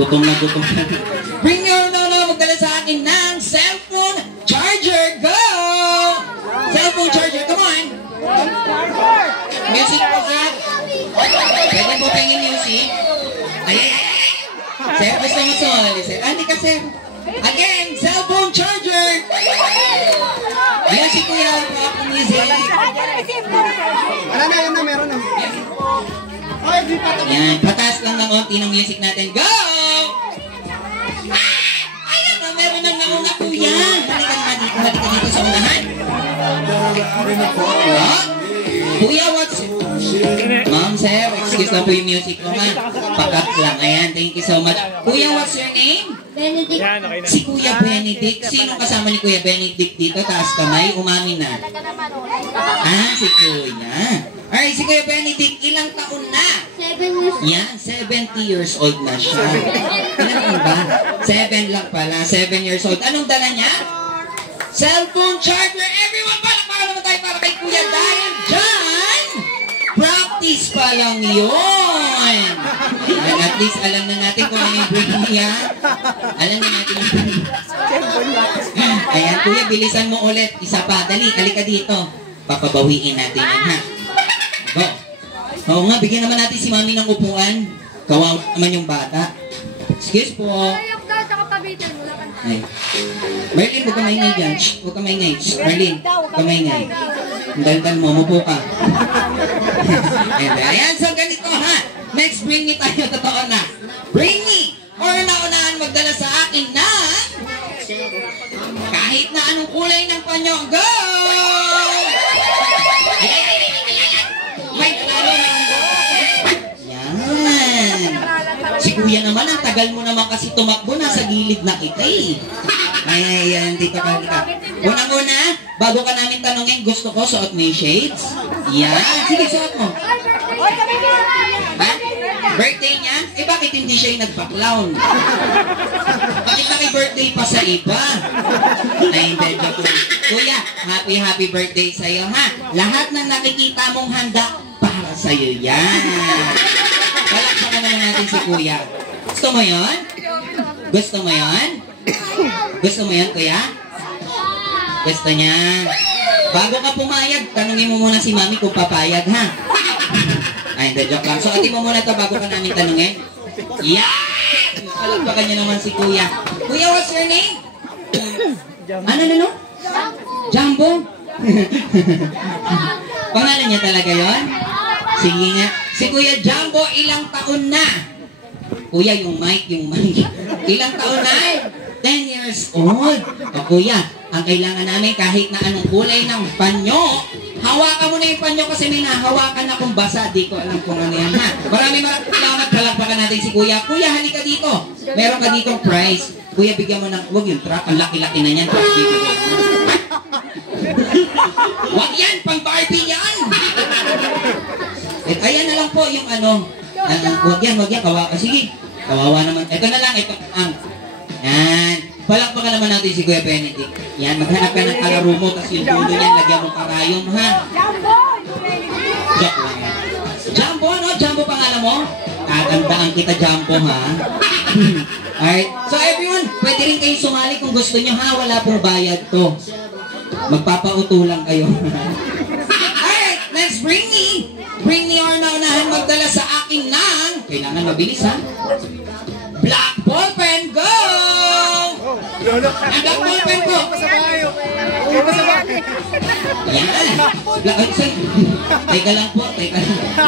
Gutom na gutom na. Bring your magdala sa akin ng cellphone charger. Go! Cellphone charger, come on. Music po ha. Pwede po pengin music. Ay. Sir, gusto mo sumali, sir? Hindi ka, sir. Again, cellphone charger. Music ko yan. Music. Wala na, yun na, meron na. Yan, pataas lang ng konti ng music natin. Go! Ayan na, meron nang nauna, kuya. Halika dito sa unahan. Kuya, what's... Ma'am, sir, excuse na po yung music ko, ha? Pakat lang. Ayan, thank you so much. Kuya, what's your name? Benedict. Si Kuya Benedict. Sino kasama ni Kuya Benedict dito? Taas kamay, umamin na. Ah, si Kuya. Alright, si Kuya Benedict, ilang taon na? 7 years. Yan, 70 years old na siya. Ilang taon ba? 7 lang pala, 7 years old. Anong dala niya? Cellphone charger. Everyone, palakpakan naman tayo para kay Kuya dahil dyan, practice pa lang yun. And at least alam na natin kung ano yung break niya. Alam na natin yung break. Ayan, Kuya, bilisan mo ulit. Isa pa, dali, halika dito. Papabawiin natin yan, ha? Go. Oo nga, bigyan naman natin si Mami ng upuan. Kawawa naman yung bata. Excuse po. Ay. Merlin, huwag ka maingay dyan. Huwag ka maingay. Merlin, huwag ka maingay. Daldal mo, mupo ka. Ayan, so ganito ha. Next, bring me tayo. Totoo na. Bring me. Or naunahan magdala sa akin na kahit na anong kulay ng panyo. Go! May lalo na. Yan. Si Kuya naman, ang tagal mo naman kasi tumakbo. Nasa gilid na kita eh. Ayan, dito ka. Unang-una, bago ka namin tanongin, gusto ko suot mo yung shades. Yan. Sige, suot mo. Ha? Birthday niya? Eh, bakit hindi siya yung nagpa-clown? Bakit naki-birthday pa sa iba? Ay, hindi, joke lang. Kuya, happy birthday sa'yo, ha? Lahat ng nakikita mong handa, para sa'yo yan. Palakpakan naman natin si Kuya. Gusto mo yun? Gusto mo yun? Gusto mo yun, Kuya? Gusto niya. Bago ka pumayag, tanungin mo muna si Mami kung papayag, ha? Ay, hindi, joke lang. So, atin mo muna ito bago ka namin tanungin. Yeah! Palagpakan niya naman si Kuya. Kuya, what's your name? Ano? Jumbo? Pangalan niya talaga yon? Sige nga. Si Kuya Jumbo, ilang taon na? Kuya, yung mic. Ilang taon na? 10 years old. O Kuya, ang kailangan namin kahit na anong kulay ng panyo, hawakan mo na yung panyo kasi may nahawakan akong basa. Di ko alam kung ano yan, ha? Maraming salamat. Palakpakan natin si Kuya. Kuya, halika dito. Meron ka ditong prize. Kuya, bigyan mo ng, huwag yung truck. Ang laki-laki na yan. Huwag yan, pang Barbie yan. At ayan na lang po yung ano. Huwag yan. Sige, kawawa naman. Ito na lang. Yan. Palakpakan naman natin si Kuya Benedict. Yan, maghanap ka ng kalaro mo, tapos yung dulo niyan, lagyan mo karayom, ha? Joke lang. Jumbo, no? Jumbo pangalan mo? Tatandaan kita, Jumbo, ha? Alright. So everyone, pwede rin kayo sumali kung gusto nyo, ha? Wala pong bayad to. Magpapauto lang kayo. Alright, let's bring me or naunahan magdala sa akin ng, kailangan mabilis, ha? Black ball pen, go! Ang black ball pen ko. Yan. Teka lang po.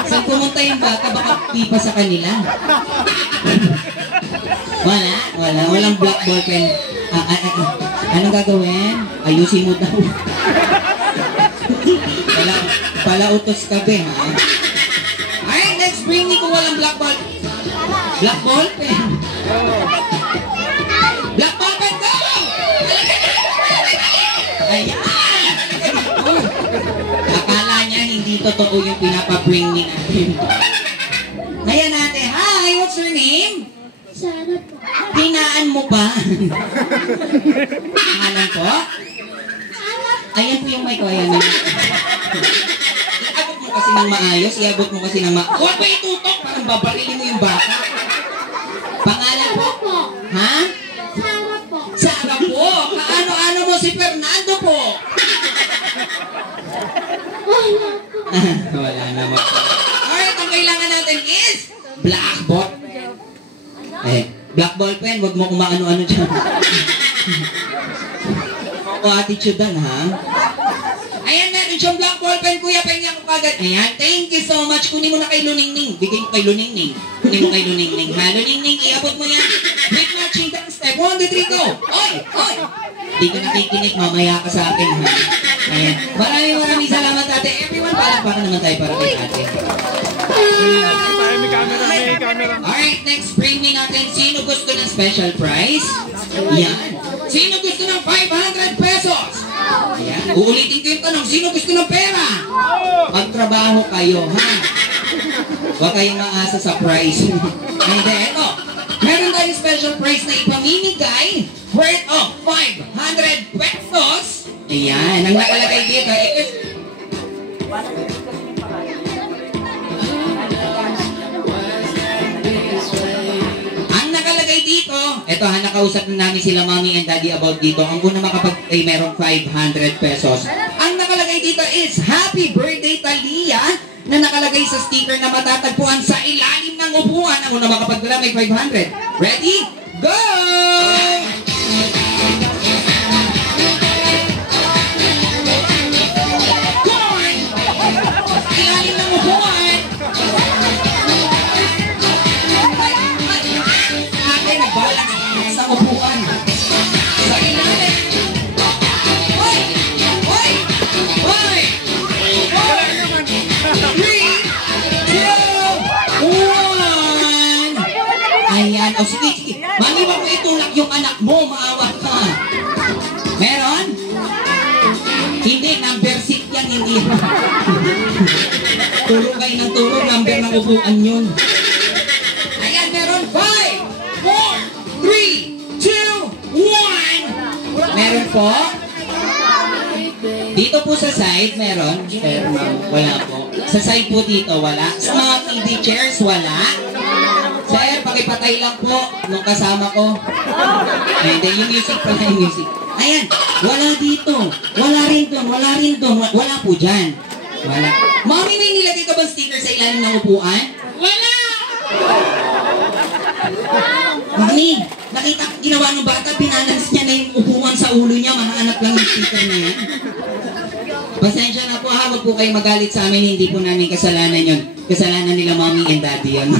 Saan pumunta yung bata? Baka pipa sa kanila. Walang black ball pen. Anong gagawin? Ayusin mo daw. Pala utos ka be, ha? Alright, let's bring me kung walang black ball. Black ball pen. Black ball pen, go! Ayan! Akala niya hindi totoo yung pinapabring ni natin. Ayan natin. Hi, what's your name? Sana po. Hinaan mo pa. Pangalan po? Ayan po yung mic ko. Ayan. Iabot mo kasi ng maayos. Huwag mo itutok. Parang babarilin mo yung bata. Pangalan po? Wala naman. Alright, ang kailangan natin is blackboard. Black ball pen, wag mo kumaano-ano dyan. O attitude dan, ha? Ayan, meron siyang black ball pen, kuya, pengen ko kagad. Ayan, thank you so much. Kunin mo na kay Luningning. Bigay mo kay Luningning. Kunin mo kay Luningning, ha? Luningning, iabot mo yan. Quick matching dance step. 1, 2, 3, go! Oy! Oy! Hindi ka nakikinig, mamaya ka sa akin, ha? Ayan. Maraming salamat, ate. Everyone, palakpakan naman tayo para kay ate. Alright, next bring me natin. Sino gusto ng special prize? Yan. Sino gusto ng 500 pesos? Ayan. Uulitin ko yung tanong. Sino gusto ng pera? Magtrabaho kayo, ha? Huwag kayong maasa sa prize. Hindi, eto. Meron tayong special prize na ipamimigay worth of 500 pesos. Ayan. Ang nakalagay dito. Dito, eto ha, nakausap na namin sila mommy and daddy about dito. Ang una makapag-ay merong 500 pesos. Ang nakalagay dito is Happy Birthday Talia na nakalagay sa sticker na matatagpuan sa ilalim ng upuan. Ang una makapag-wala may 500. Ready? Go! Corn! Ilalim ng upuan! Sa upuan. Sa ilalim. Hoy! Hoy! Hoy! 4, 3, 2, 1. Ayan. O sige, sige. Mami, wag mo itulak yung anak mo. Maawa ka. Meron? Hindi. Number 6 yan. Hindi. Tulog kayo ng tulog. Number ng upuan yun. Ayan. Meron 5, 4, 3, 2, 1. Meron po. Dito po sa side, meron. Pero wala po. Sa side po dito, wala. Sa mga TV chairs, wala. Sir, pakipatay lang po nung kasama ko. Hindi, yung music pala, yung music. Ayan, wala dito. Wala rin doon, wala rin doon. Wala po dyan. Wala. Mami, may nilagay ka bang sticker sa ilalim ng upuan? Wala! Mami, nakita ko ginawa ng bata, binalance niya na yung upuan sa ulo niya, mahanap lang yung sticker na yan. Pasensya na po ha, wag po kayo magalit sa amin, hindi po namin kasalanan yun. Kasalanan nila mommy and daddy yun.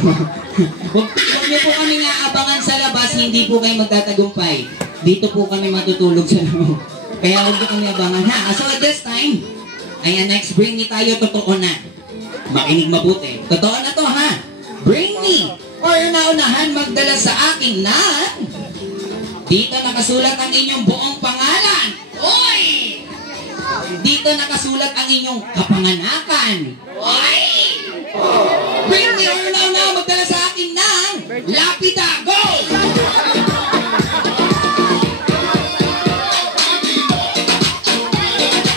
Huwag niyo po kami nga abangan sa labas, hindi po kayo magtatagumpay. Dito po kami matutulog sa loob. Kaya huwag niyo kami abangan ha. So at this time, ayan, next bring me tayo, totoo na. Makinig mabuti. Totoo na to ha. Bring me or naunahan magdala sa akin na dito nakasulat ang inyong buong pangalan. Oy! Dito nakasulat ang inyong kapanganakan. Oy! Bring me or naunahan magdala sa akin ng lapida. Go!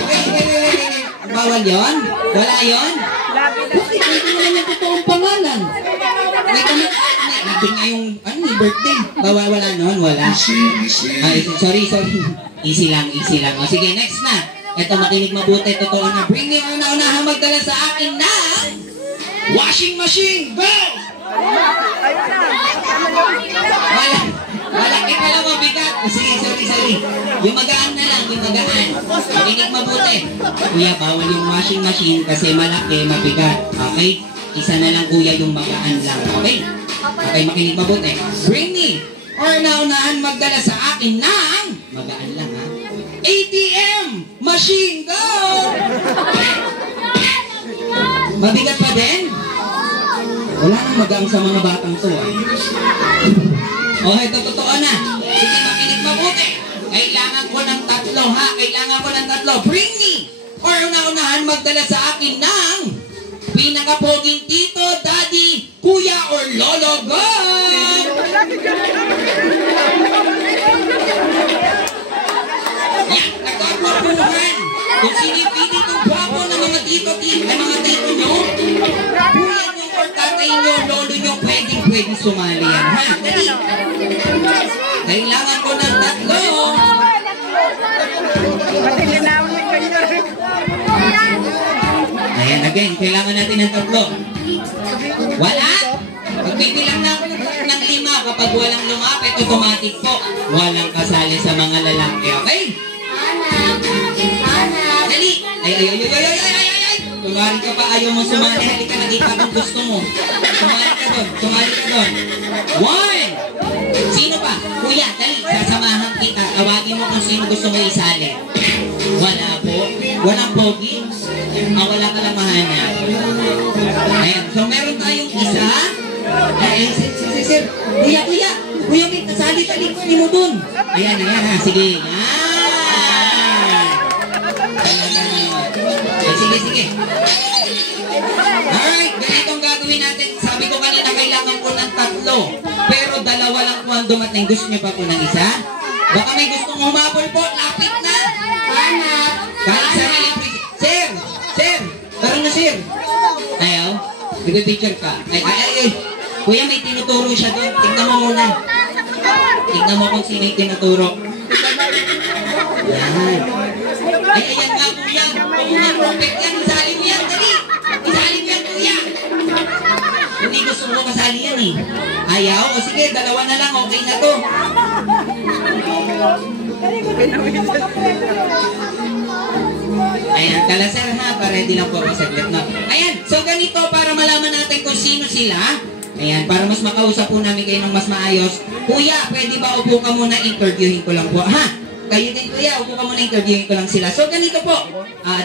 Wait. Bawal yon? Wala yon? Bakit? Ito naman yung totoong pangalan. May kami, natin nga yung, birthday. Wala nun, wala. Ay, sorry. Easy lang. O, sige, next na. Ito, makinig mabuti, totoo na. Bring me or naunahan magdala sa akin na washing machine. Go! Malaki pala mabigat. Sige, sorry. Yung magaan na lang, yung magaan. Makinig mabuti. Kuya, bawal yung washing machine kasi malaki, mabigat. Okay? Isa na lang kuya yung magaan lang. Okay? Okay, makinig mabuti. Bring me or naunahan magdala sa akin ng magaan lang ha. ATM machine. Go! Mabigat pa din? Wala nang magang sa mga batang to. Okay, totoo na. Sige, makinig mabuti. Kailangan ko ng tatlo ha. Kailangan ko ng tatlo. Bring me or naunahan magdala sa akin ng pinakapoging tito, daddy, kuya, or lolo. Go! Yan, nagkakwapuhan. Kung sinipili itong gwapo ng mga tito, ay mga tito nyo, kuya nyo or tatay nyo, lolo nyo, pwede sumali yan. Ha? Dali. Kailangan ko ng tatlo. Ayan, Again, kailangan natin ng 3. Wala? Magbibilang na ako ng 5 kapag walang lumapit, automatic po. Walang kasali sa mga lalaki, okay? Dali! Ay! Tumari ka pa, ayaw mo sumali. Halika, nakita kung gusto mo. Sumali ka doon. 1! Sino pa? Kuya, dali, sasamahan kita. Tawagin mo kung sino gusto mo isali. Wala po. Walang pogi. Wala ka lang mahanap. Ayan, so meron tayong isa. Ay, sir. Kuya, may kasali sa likod mo dun. Ayan ha. Sige. Sige. Alright, ganitong gagawin natin. Sabi ko kanina, kailangan ko ng 3. Pero 2 lang po ang dumating. Gusto niyo pa po ng isa? Baka may gustong humabol po. Lapit na. Kahit sarili. Sir. Parang na, sir. Ayaw. Nag-picture ka. Ay. Kuya, may tinuturo siya doon. Tignan mo muna. Tignan mo kung sino yung tinuturo. Yan. Ay, ayan nga, kuya. Perfect yan. Isali mo yan. Dali. Isali mo yan, kuya. Hindi gusto mo kasali yan eh. Ayaw? O sige, 2 na lang. Okay na to. Ayan, kalasar ha. Ready lang po ako saglit na. Ayan, so ganito para malaman natin kung sino sila. Ayan, para mas makausap po namin kayo ng mas maayos. Kuya, pwede ba upo ka muna, interviewin ko lang po. Ha? Kayo din kuya, upo ka muna, interviewin ko lang sila. So ganito po,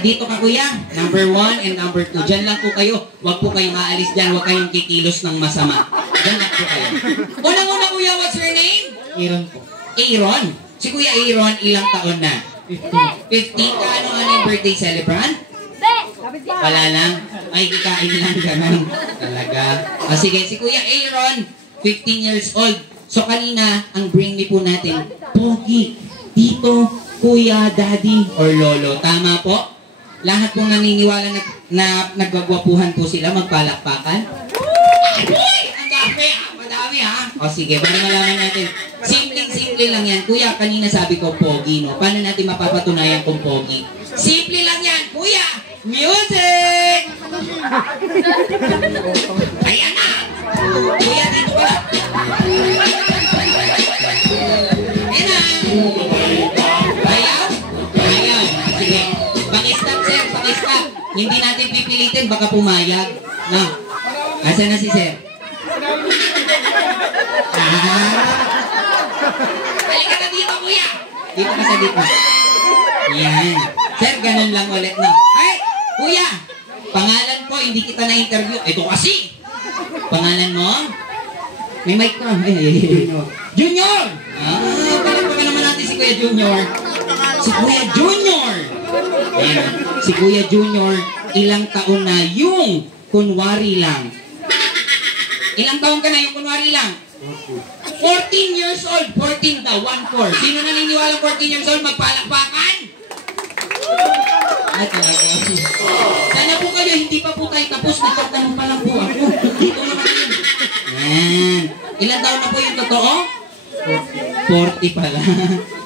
dito ka kuya, number 1 and number 2. Diyan lang po kayo, huwag po kayong aalis dyan, huwag kayong kikilos ng masama. Diyan lang po kayo. Unang-una kuya, what's your name? Aaron po. Aaron? Si Kuya Aaron, ilang taon na? 15 ka, ano yung birthday celebrant? Wala lang? Ay, kikain lang ganun. Talaga. Sige, si Kuya Aaron, 15 years old. So kanina, ang bring me po natin, pogi, tito, kuya, daddy, or lolo. Tama po? Lahat pong naniniwala na nagwagwapuhan po sila, magpalakpakan. Uy! Ang dami ha! Madami ha! O sige, para malaman natin. Simple lang yan. Kuya, kanina sabi ko pogi, no? Paano natin mapapatunayan kung pogi? Simple lang yan, kuya! Music! Ayan na! Kuya, dito ka! Ayan na! Ayaw? Sige. Pakistop, sir. Pakistop. Hindi natin pipilitin. Baka pumayag. No? Asa na si sir? Halika na dito, kuya! Dito ka sa dito. Yan. Sir, ganun lang ulit, no? Ay! Kuya! Pangalan po, hindi kita na-interview. Ito kasi! Pangalan mo? May mic ka. Junior! Palagpakan naman natin si Kuya Junior. Si Kuya Junior! Ayan. Si Kuya Junior, ilang taon na yung kunwari lang. Ilang taon ka na yung kunwari lang? 14 years old. 14 daw, 1-4. Sino naniniwala 14 years old? Magpalakpakan? Ay, talaga. Sana po kayo, hindi pa po tayo tapos. Nagtatanong pa lang po ako. Dito naman kayo. Yan. Ilan taon na po yung totoo? 40 pala.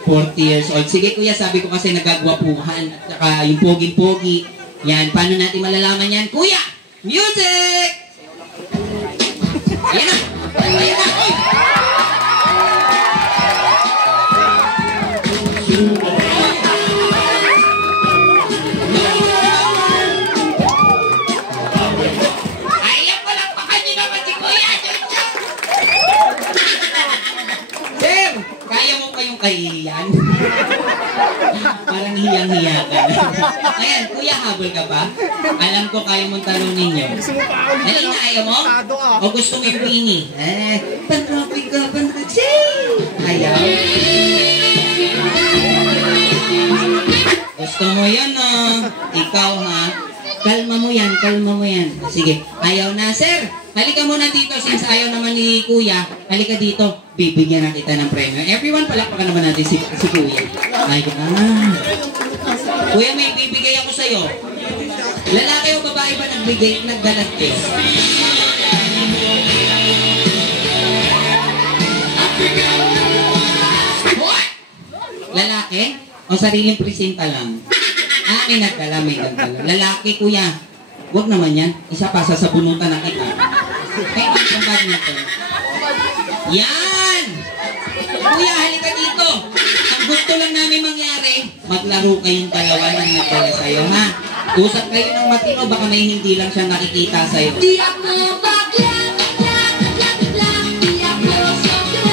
40 years old. Sige kuya, sabi ko kasi nagagwapuhan. At saka yung pogi-pogi. Yan, paano natin malalaman yan? Kuya! Music! Ayan na! Ayan na! Oy! Ayan ko lang pa kanyo naman si Kuya! Sir! Kaya mo kayong kahiyan? Parang hiyang-hiya ka. Ayan, kuya, habol ka ba? Alam ko kaya mong talunin nyo. Dali na, ayaw mo? O gusto mo yung pini? Pantrapig ka, pantrapig. Ayaw? Gusto mo yan, ikaw, ha? Kalma mo yan, kalma mo yan. Sige, ayaw na, sir. Halika muna dito, since ayaw naman ni kuya. Halika dito, bibigyan na kita ng premyo. Everyone, palakpakan naman natin si kuya. Ay, kuya, may bibigay ako sa'yo. Lalaki o babae ba nagdalat kayo? What? Lalaki? O sariling presenta lang? May nagdala. Lalaki, kuya. Huwag naman yan. Isa pa, sasabunutan na kita. Ang bag nito. Yan! Kuya, halika dito. Ang gusto lang namin mangyari, maglaro kayong dalawa ng nagdala sa'yo, ha? Usap kayo ng matino, baka may hindi lang siya nakikita sa'yo. Di ako bakla, di ako sokla,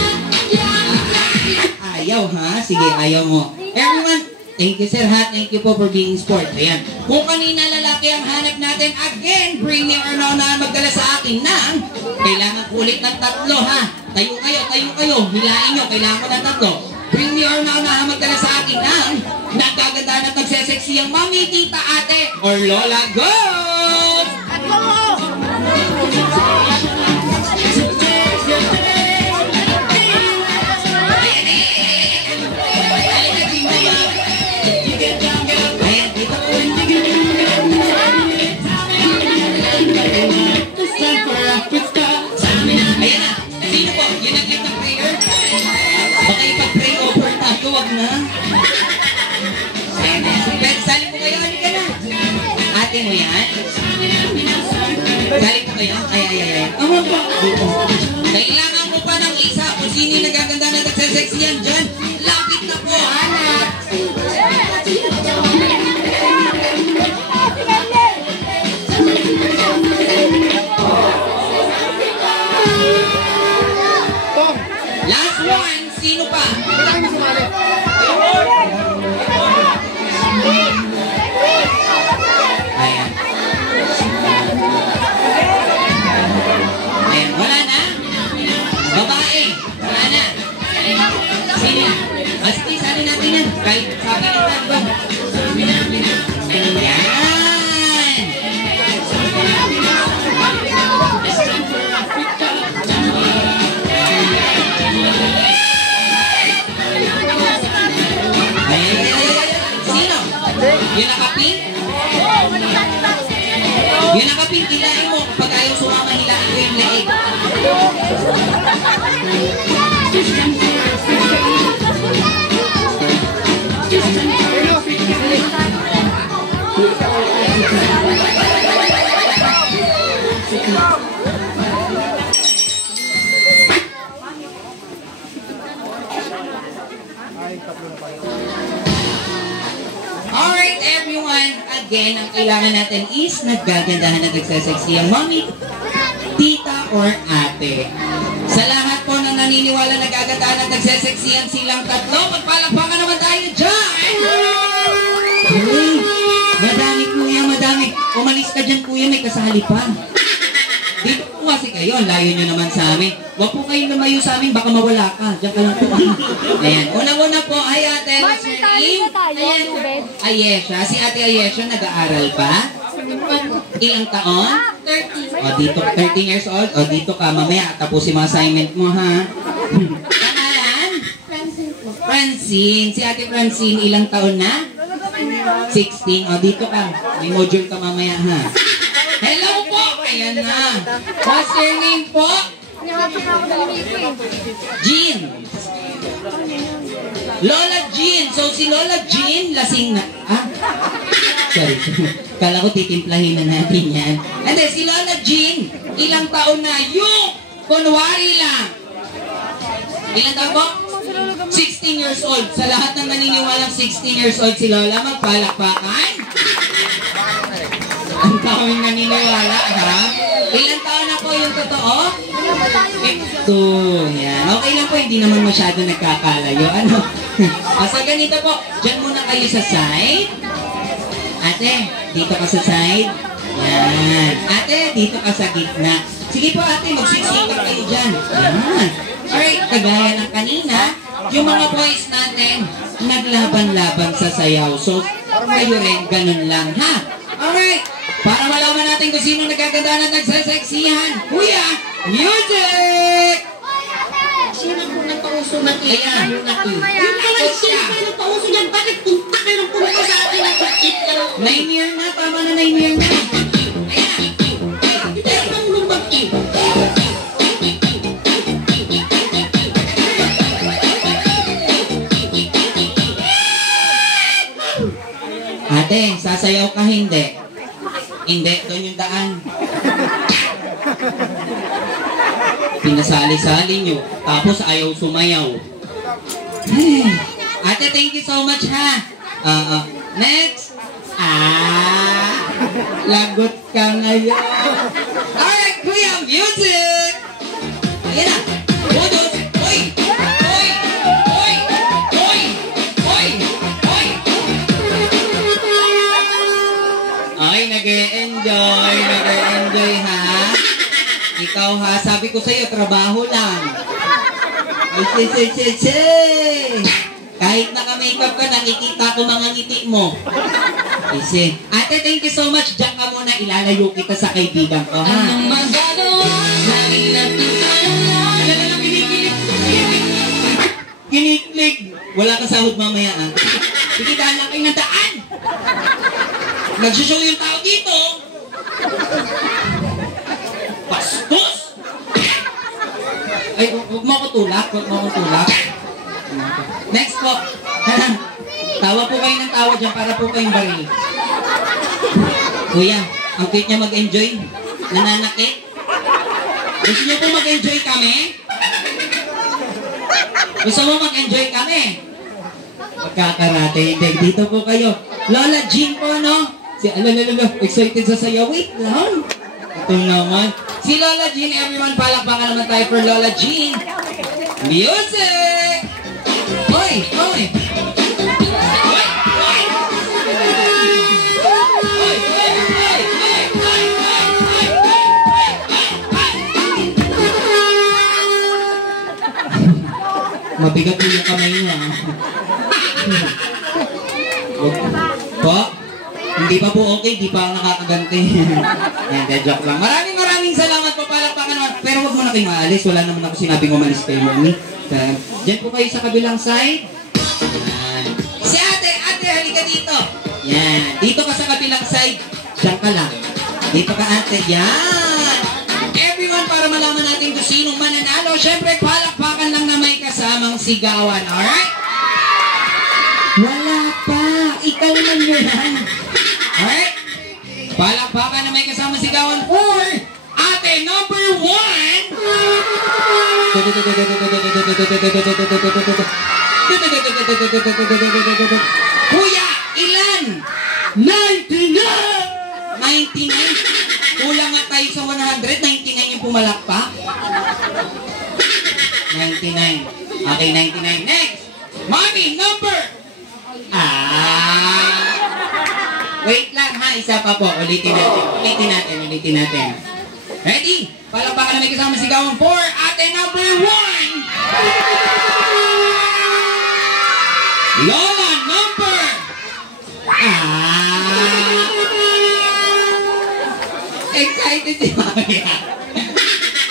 Ayaw, ha? Sige, ayaw mo. Everyone, thank you, sir, ha? Thank you po for being sport. Ayan. Kung kanina lalaki ang hanap natin, again, bring me or no na magdala sa akin ng kailangan ulit ng 3, ha? Tayo kayo. Hilain nyo, kailangan ko ng 3. Bring me or no na magdala sa akin ng nagkaganda at nagsesexy ang mami, tita, ate, or lola. Go! Ayan na. Sino po? Yun ang gift ng prayer? Baka ipag-pray over tayo, wag na. Ayan na. Sali po kayo, halika na. Ate mo yan? Sali po kayo? Ay. Amo po. Kailangan mo pa ng isa kung sino yung nagaganda na nagsasexy yan dyan. Lapit na po, anak. Last one, sino pa? Ayan. Ayan, wala na? Babae, wala na. Sino? Basti, sali natin yan. Kahit sabi ng tagba. Ayan. Sino? Yung nakapink? Yung nakapink, hilain mo. Kapag ayaw sumama, hilain ko yung leeg. Alright everyone, again, ang kailangan natin is naggagandahan at nagsasexy ang mommy, tita, or ate. Sa lahat po na naniniwala naggagandahan at nagsasexy silang 3, magpalakpakan naman tayo dyan! Hey, madami kuya, madami. Umalis ka dyan kuya, may kasali pa. Dito po kasi kayo, layo nyo naman sa amin. Huwag po kayong lumayo sa amin, baka mawala ka. Diyan ka lang po. Ayan, unang-una po, ay ate, what's your name? Ayesha. Si ate Ayesha, nag-aaral pa? Ilang taon? 30. O, dito, 13 years old. O, dito ka, mamaya, tapusin mo assignment mo, ha? Pangalan? Francine. Si ate Francine, ilang taon na? 16. O, dito ka. May module ka mamaya, ha? Hello po! Ayan na. What's your name po? Jean. Lola Jean. So, si Lola Jean, lasing na. Ah? Sorry. Kala ko titimplahin na natin yan. Hindi, si Lola Jean, ilang taon na? Yung kunwari lang. Ilang taon po? 16 years old. Sa lahat ng naniniwalang 16 years old si Lola, magpalakpakan. Ang daming naniniwala, ha? Ilang taon na po yung totoo? 2. Yan. Okay lang po, hindi naman masyado nagkakalayo. Ano? Asa ganito po, dyan muna kayo sa side. Ate, dito ka sa side. Yan. Ate, dito ka sa gitna. Sige po ate, magsisikap kayo dyan. Yan. Alright, kagaya ng kanina, yung mga boys natin, naglaban-laban sa sayaw. So, kayo rin, ganun lang, ha? Alright, para malaman natin kung sino nagaganda at nagsaseksihan. Kuya, music! Sino po nagpauso ba kayo? Ayan. Yung naman siya. Sino nagpauso yan? Bakit punta kayo ng pumunta sa akin at bakit ka lang? 9 year na, tama na 9 year na. Ayan. Hindi ka lang lumaki. Ate, sasayaw ka hindi? Hindi, doon yung daan. Pinasali-sali nyo. Tapos ayaw sumayaw. Hey, ate, thank you so much ha. Next. Lagot ka ngayon. Alright, kuya, music! Ayan na. Bodos. Hoy! Hoy! Hoy! Hoy! Hoy! Hoy! Ay, nag-e-enjoy. Nag-e-enjoy ha. Ikaw ha, sabi ko sa'yo, trabaho lang. Kahit naka-makeup ka, nakikita ko mga ngiti mo. Kasi, ate, thank you so much. Diyan ka muna, ilalayo kita sa kaibigan ko, ha? Anong magagawa? Alala lang, kinikilig. Kinikilig. Wala ka sahod mamaya, ha? Sige, daan lang kayo ng daan. Nagsushow yung tao dito. Bastos! Ay, huwag mo ako tulak. Huwag mo ako tulak. Next po. Tawa po kayo ng tawa dyan para po kayong baril. Kuya, ang cute niya mag-enjoy. Nananakit. Gusto niyo po mag-enjoy kami? Gusto mo mag-enjoy kami? Magkakarate. Hindi, dito po kayo. Lola Jean po, no? Si excited sa sayo. Wait lang. Ito naman. Si Lola Jean, everyone, palakpakan naman tayo for Lola Jean. Music! Hoy! Hoy! Hoy! Hoy! Mabigat mo yung kamay niya. Po? Hindi pa po okay, di pa ako nakakaganti. Hindi, joke lang. Maraming salamat po, palakpakan naman. Pero wag mo na kayo maalis, wala naman ako sinabing umalis kayo, mami. Diyan po kayo sa kabilang side. Yan. Si ate, halika dito. Yan. Dito ka sa kabilang side. Diyan ka lang. Dito ka ate. Yan. Everyone, para malaman natin kung sinong mananalo, syempre palakpakan lang na may kasamang sigawan. Alright? Wala pa. Ikalman nyo yan. Alright? Palakpakan na may kasamang sigawan for ate number 1. Kuya, ilan? 99! 99? Kulang nga tayo sa 100, 99 yung pumalakpak. 99. Okay, 99. Next! Mommy, number! Wait lang ha, isa pa po. Ulitin natin. Ready? Palakpakan na may kasama sigawan for ate number 1! Lola number! Excited si Mami.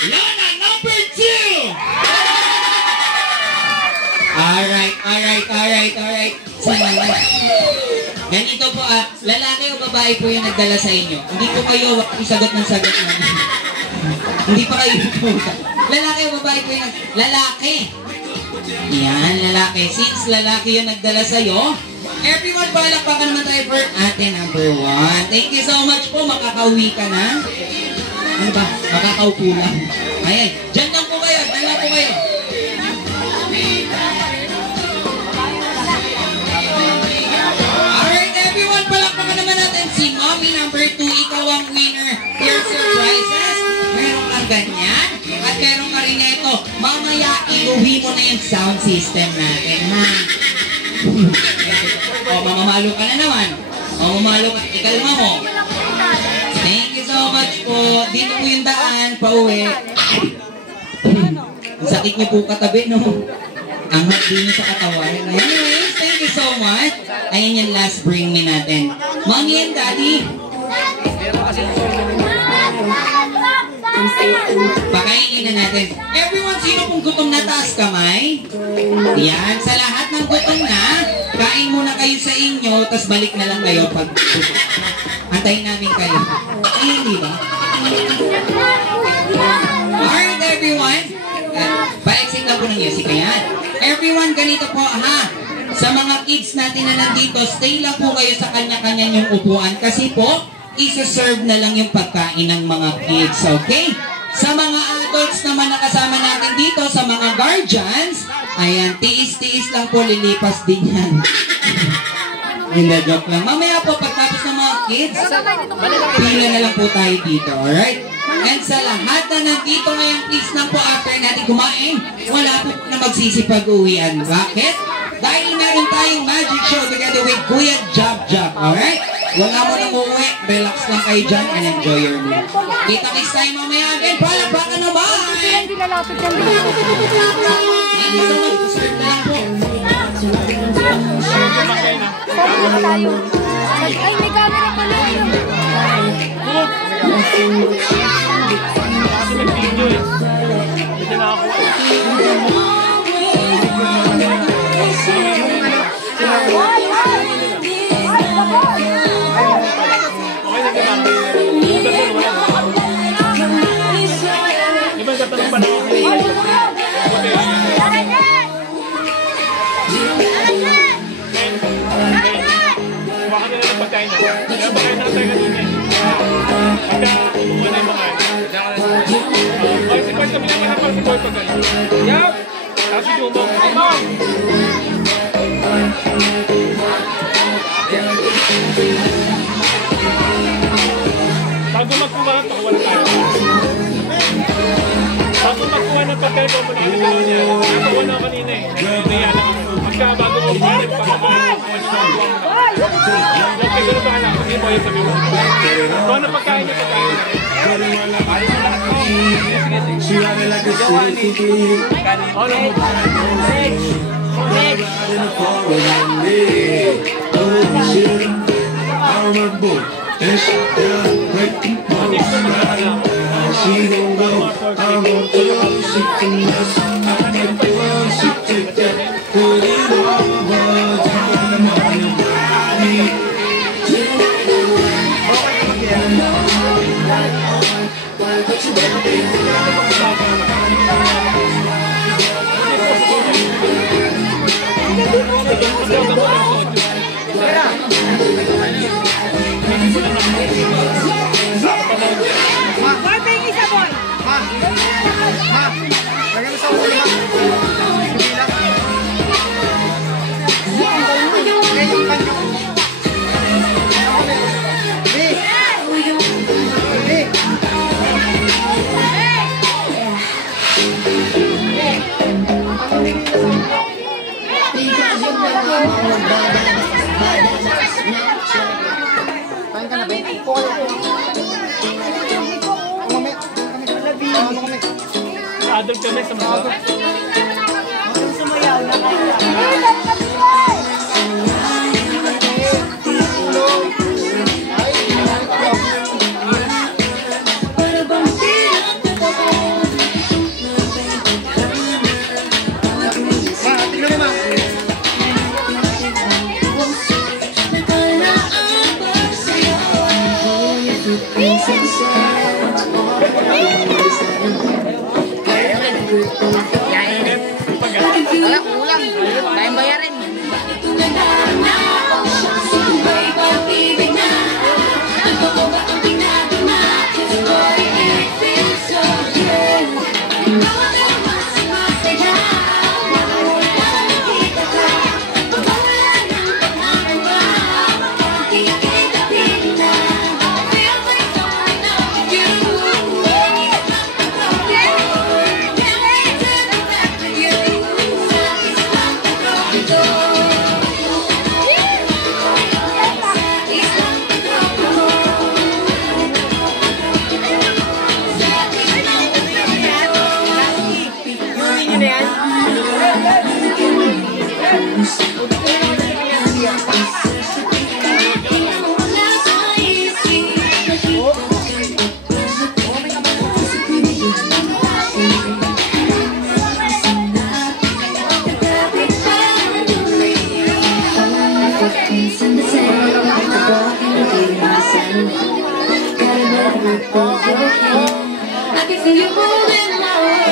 Lola number 2! Alright. Ganito po lalaki o babae po yung nagdala sa inyo. Hindi po kayo isagot ng sagot namin. Hindi pa kayo po. Lalaki o babae po yung lalaki. Yan, lalaki. Since lalaki yung nagdala sa'yo, everyone, palakpakan naman tayo for ate number 1. Thank you so much po. Makakauwi ka na. Ano ba? Makakaupo lang. Ayan. Diyan lang po kayo. Alright, everyone. Palakpakan naman natin si Mommy number 2. Ikaw ang winner. Your surprises. Meron kang ganyan. At meron ka rin ito. Mamaya, iuwi mo na yung sound system natin, ha? Mamamalo ka na naman. Mamamalo ka. Ikalma mo. Thank you so much po. Dito po yung daan. Pauwi. Ang sakit niyo po katabi, no? Ang hati niyo sa katawan. Anyways, thank you so much. Ayan yung last bring me natin. Mommy and Daddy. Pakainin na natin. Everyone, sino pong gutom na taas kamay? Yan, sa lahat ng gutom na, kain muna kayo sa inyo, tas balik na lang kayo pag antayin namin kayo. Ay, hindi ba? Alright, everyone. Pa-exit lang po ng music. Ayan. Everyone, ganito po, ha? Sa mga kids natin na nandito, stay lang po kayo sa kanya-kanya yung upuan. Kasi po, isa-serve na lang yung pagkain ng mga kids, okay? Sa mga adults naman na kasama natin dito, sa mga guardians, ayan, tiis-tiis lang po, lilipas din yan. Hindi, joke lang. Mamaya po, pagtapos ng mga kids, pila na lang po tayo dito, alright? And sa lahat na nandito ngayon, please lang po after natin kumain, wala po na magsisipag-uwian. Bakit? Dahil meron tayong magic show together with Kuya Jab Jab, alright? Wala mo nang uuwi, relax lang kayo dyan and enjoy your meal. Kita-kits tayo mamaya again, palakpakan naman! Hindi lalapit yan dito. Thank you so much, serve na lang po. Sorry na tayo. Ay, may camera pala yun. Bago magkuha ng pagkawa na tayo. Bago magkuha ng pagkawa na niya, nakakuha na kanina eh. Nagkaya lang ako. Pagka bago magkuha ng pagkawa na kagano ba anak? Hindi mo yung sabi mo. Kung ano pagkain niya pagkain na. Ano mo ba? Adult kami sa mga Sumayaw na kayo. Wala, ulang. Tayong bayarin. I can feel you moving my world.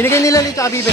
Binigay nila Lito Abibe.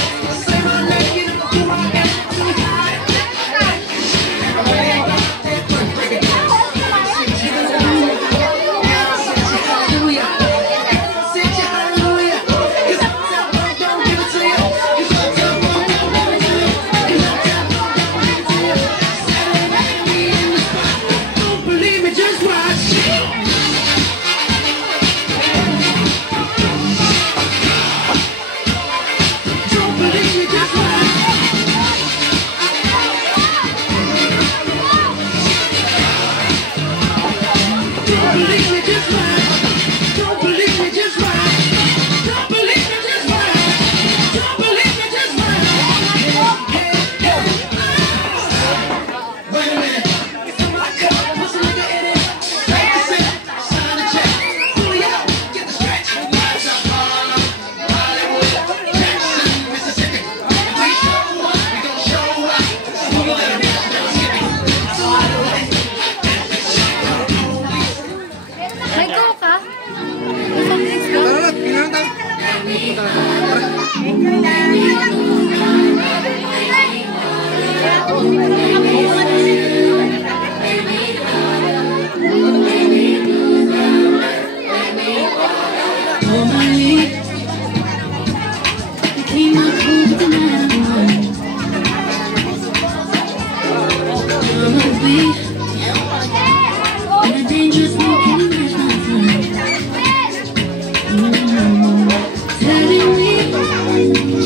Suddenly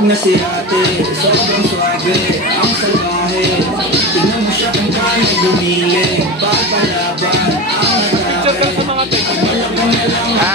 Na si ate, sobrang swage, ang salbahe. Tingnan mo siya kung paano bumili, pagpalaban, ang atake. Malakang na lang ang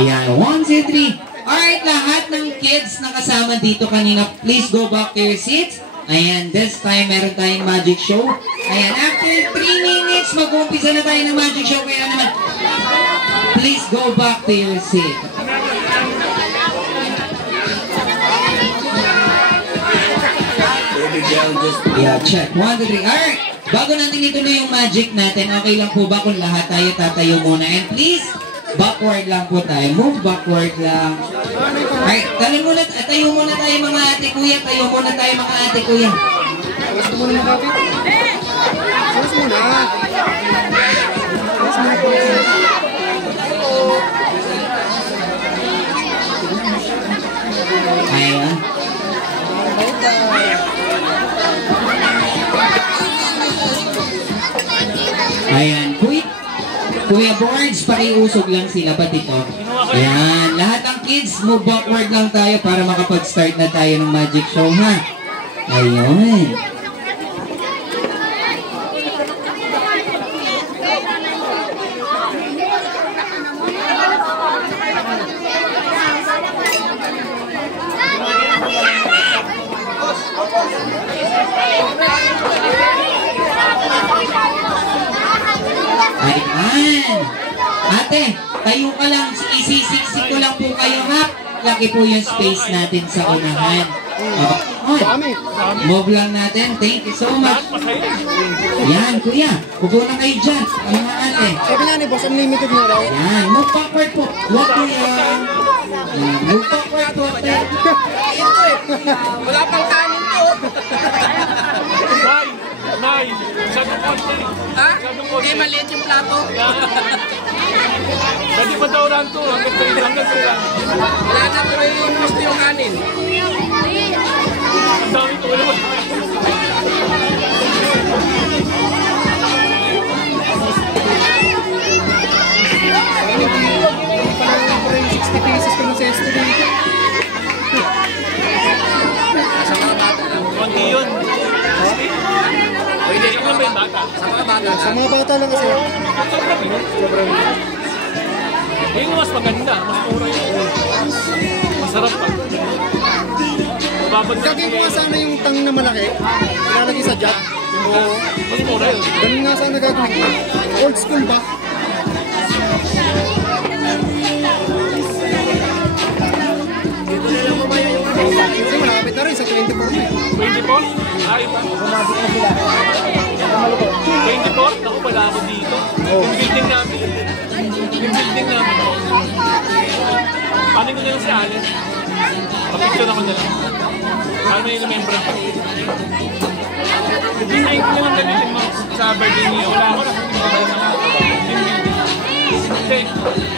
Ayan, 1, 2, 3. Alright, lahat ng kids na kasama dito kanina, please go back to your seats. Ayan, this time meron tayong magic show. Ayan, after 3 minutes, mag-uumpisa na tayo ng magic show. Kaya naman, please go back to your seat. Yeah, check. 1, 2, 3. Alright, bago natin ituloy yung magic natin, okay lang po ba kung lahat tayo tatayo muna? And please, backward lang po tayo. Move backward lang. Alright, tayo muna tayo mga ate kuya. Tayo muna tayo mga ate kuya. Ayan. Ayan, Kuya Boards, pakiusog lang sila pati to. Ayan, lahat ng kids, move backward lang tayo para makapag-start na tayo ng magic show, ha? Ayun. Ate, tayo ka lang. Isisiksik ko lang po kayo, ha? Laki po yung space natin sa unahan. Dami. Move lang natin. Thank you so much. Yan, kuya. Upo na kayo dyan. Ano nga, ate? Sabi nga ni boss, unlimited na raw. Yan, move backward po. Huwag po yan. Move backward po, ate. Wala pang kanin to. Nay, masyadong konti. Ha? Hindi, maliit yung plato. Pwede pa daw ran to, hanggang 3 lang. Wala na tuloy yung gusto yung kanin. Ang dami ko naman. Parang 60 pesos ko na sa estimate. Sa mga bata lang. Konti yun. O hindi, Ikaw ba yung bata? sa mga bata. Sa mga bata lang kasi. Yung mas maganda, mas mura yun. Masarap pa. Gagawin ko nga sana yung tang na malaki. Ilalagay sa jack. Oo. Mas mura yun. Ganun nga sana gagawin ko. Old school ba? Kasi malapit na rin sa 24 na. 24? Ay, pa. 24? Ako pala ako dito. Yung building namin. Paano ko na lang si Alice? Papicture ako na lang. Paano may remember pa? Hindi na yung lang gamitin mo sa birthday niya. Wala ako na kung hindi ko na hindi.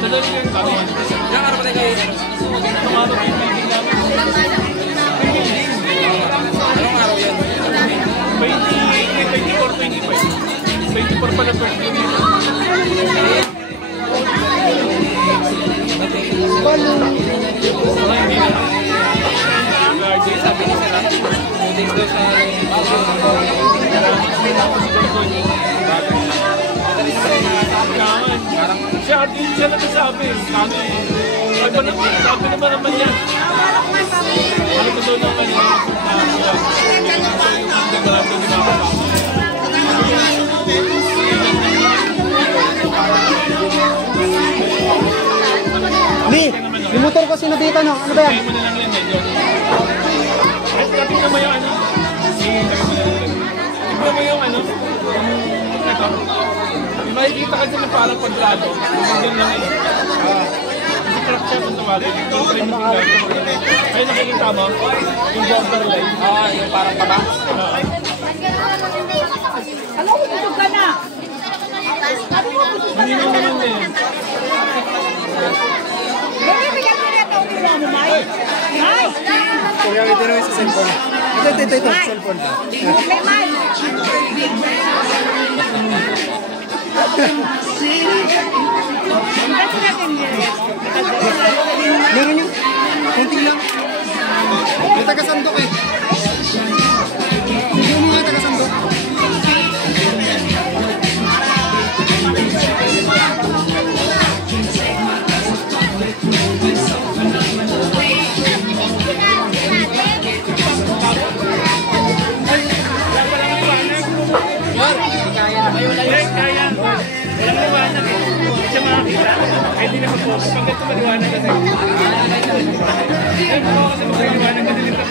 Dadali ko yung kami. Ilang araw pa tayo kayo? Tumawag yung building namin. Anong araw yan? 24, 25. 24 pala to. Sabi ni Sir, shooting daw sa siya na sabi. Sabi naman yan. Ano ko daw naman yan? Lee, yung motor ko sinabita no? Ano ba yan? Kaya mo na lang yan medyo. Eh, kapit naman yung ano. Tignan mo yung ano. Ito. Yung makikita ka dyan na parang kwadrado. Hanggang lang yun. Kasi crack siya kung tawagin. Ay, nakikita mo? Yung borderline. yung parang kaba. Alam mo, ito ka na. Hindi mo naman eh. Bibigyan ko na ito ang ulo mo, Mike. Mike! Kuya, ito na sa cellphone. Ito, cellphone. Okay, Mike. Meron yun. Konti lang. May taga-sandok eh. Hindi mo nga taga-sandok. Kaya. Walang liwanag eh. Hindi siya makakita. Kaya hindi na mag-focus. Pag ito maliwanag kasi. Kaya ako kasi mag-liwanag kasi dito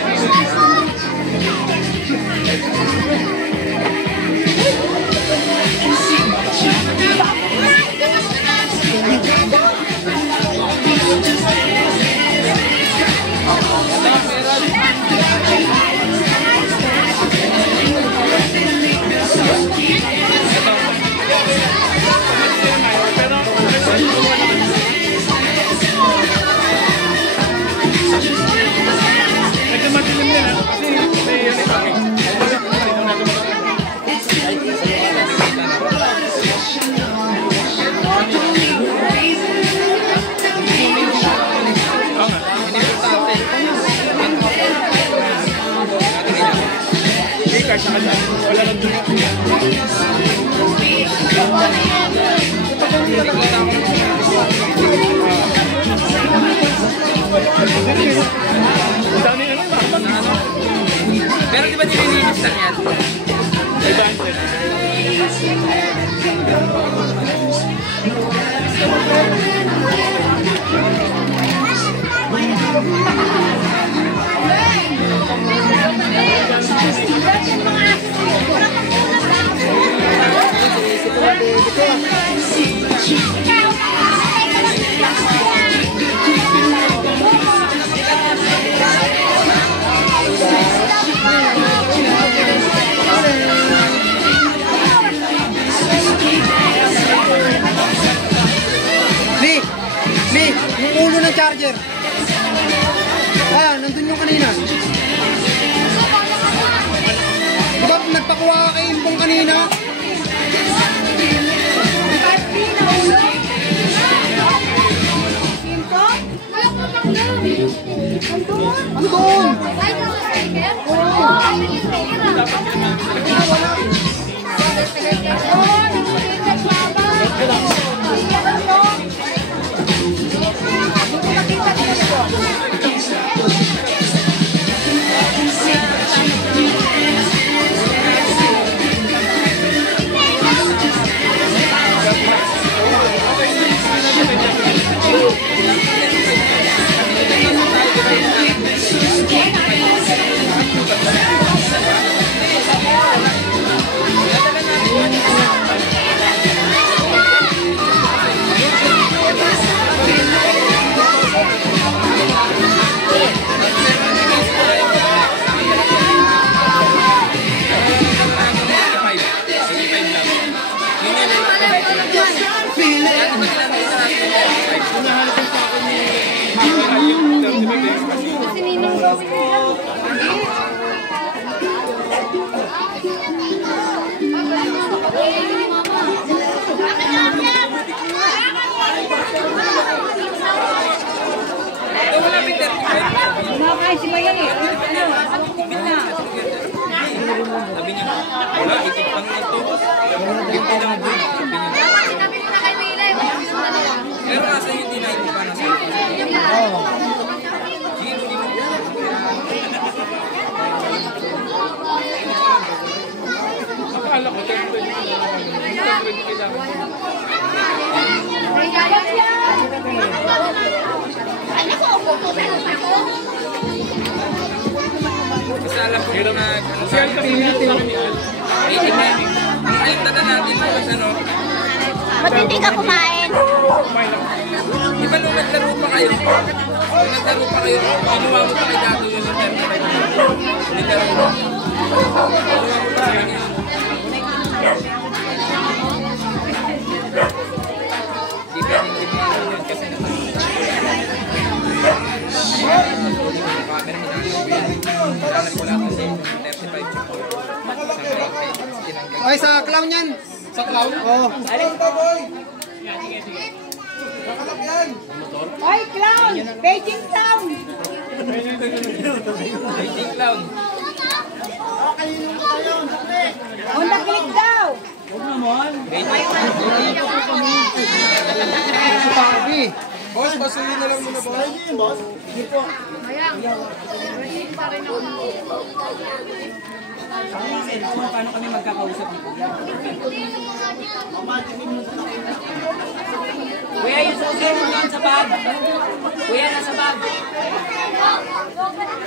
sa wala lang dun. Dami ano ba? Pero di ba nililinis lang yan? May budget. Yung ulo ng charger. Ah, nandun yung kanina. Diba nagpakuha ka kay Imbong kanina? Andun! Sabi niya, wala, ikot lang ito. Ikot lang ito. Sabi niya. Pero nasa hindi na ito pa nasa ito. Sige, hindi mo. Akala ko, 10-20 kailangan mo. Kasi alam ko na Siya ang kami natin. ang alintanan natin mo kasi ano. Ba't hindi ka kumain? Di ba nung naglaro pa kayo? Nung naglaro pa kayo, kinuha mo pa kay Dato yun sa 35. Naglaro mo. Kinuha mo pa sa kanya. Di ba hindi mo yun kasi naman. Hanap ko lang kasi 35 siya po. Ay, sa clown yan. Sa clown? Oo. Oy, clown! Beijing clown! Beijing clown. Honda click daw! Barbie. Boss, pasuyin na lang muna, boss. Paano kami magkakausap dito? Kuya, yung susi mo doon sa bag. Kuya, nasa bag.